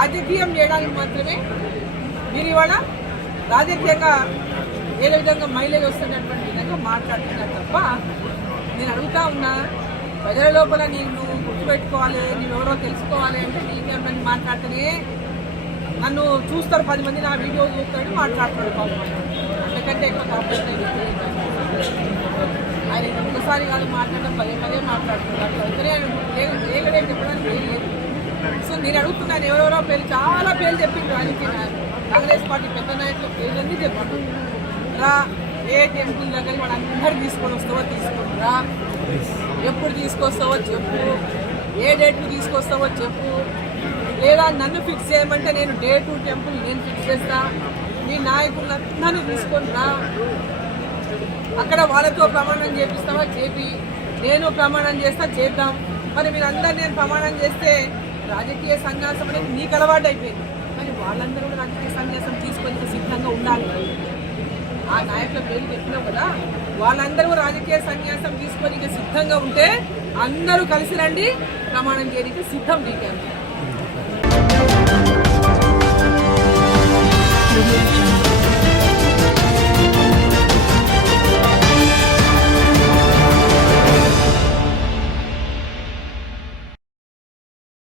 రాజకీయం చేయడానికి మాత్రమే మీరు ఇవాళ రాజకీయంగా ఏ విధంగా మైలేజ్ వస్తున్నటువంటి విధంగా మాట్లాడుతున్నారు తప్ప నేను అడుగుతా ఉన్నా ప్రజల లోపల నేను నువ్వు గుర్తుపెట్టుకోవాలి నేను ఎవరో తెలుసుకోవాలి అంటే నీకేమని మాట్లాడితేనే నన్ను చూస్తారు పది మంది నా వీడియో చూస్తాడు మాట్లాడతాడు పాపం. అంతకంటే ఎక్కువ కాపాడుతుంది ఆయన ఒకసారి కాదు మాట్లాడడం పదే పదే మాట్లాడుతున్నారు. అట్లా ఆయన లేకడే చెప్పడానికి నేను అడుగుతున్నాను ఎవరెవరో పేరు చాలా పేర్లు చెప్పిండ్రు ఆయనకి. కాంగ్రెస్ పార్టీ పెద్ద నాయకులు పేర్లన్నీ చెప్పాడు. రా ఏ టెంపుల్ దగ్గర మన అందరు తీసుకొని వస్తావో తీసుకొని రా. ఎప్పుడు తీసుకొస్తావో చెప్పు. ఏ డేట్లు తీసుకొస్తావో చెప్పు. లేదా నన్ను ఫిక్స్ చేయమంటే నేను డే టు టెంపుల్ నేను ఫిక్స్ చేస్తా. మీ నాయకులందరినీ తీసుకొని రా. అక్కడ వాళ్ళతో ప్రమాణం చేపిస్తావా చేపి. నేను ప్రమాణం చేస్తా చేద్దాం. మరి మీరందరూ నేను ప్రమాణం చేస్తే రాజకీయ సన్యాసం అనేది నీకు అలవాటు అయిపోయింది కానీ వాళ్ళందరూ కూడా రాజకీయ సన్యాసం తీసుకొని సిద్ధంగా ఉండాలి. ఆ నాయకుల పేరు చెప్పినావు కదా వాళ్ళందరూ రాజకీయ సన్యాసం తీసుకొని సిద్ధంగా ఉంటే అందరూ కలిసి రండి ప్రమాణం చేయడానికి సిద్ధం నీకే